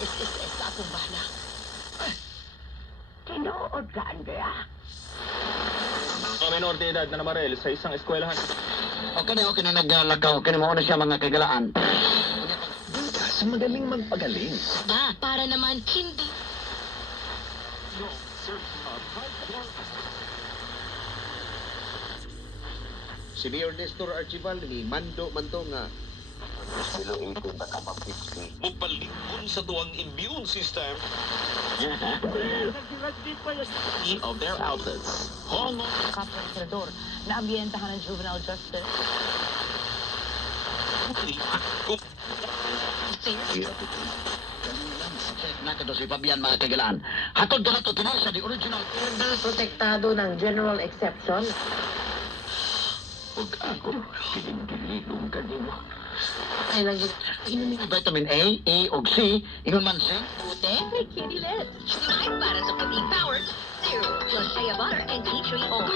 SSS sa akong bana. Tinuod ka, Andrea. Mga menor de edad na namarel sa isang eskwelahan. Okay na naglagaw. Okay na mauna siya mga kagalaan. Bida sa magaling magpagaling. Ba, para naman hindi. Si Mayor Nestor Archival ni Mando Manto nga Mupalikon sa tuwang immune system of their outlets. Hongo. Kapag senador na ambientahan ng juvenile justice. Nakado si Fabian mga kagalaan. Hatod ka na to tinasa di original. Protektado ng general exception. Huwag ako, kiling-kililong ka din. Ay lang yun. Inumin vitamin A, E, o C, ingon man C. Puti, may kitty lit. Slime para sa puting power. Zero plus shea butter and tea tree oil.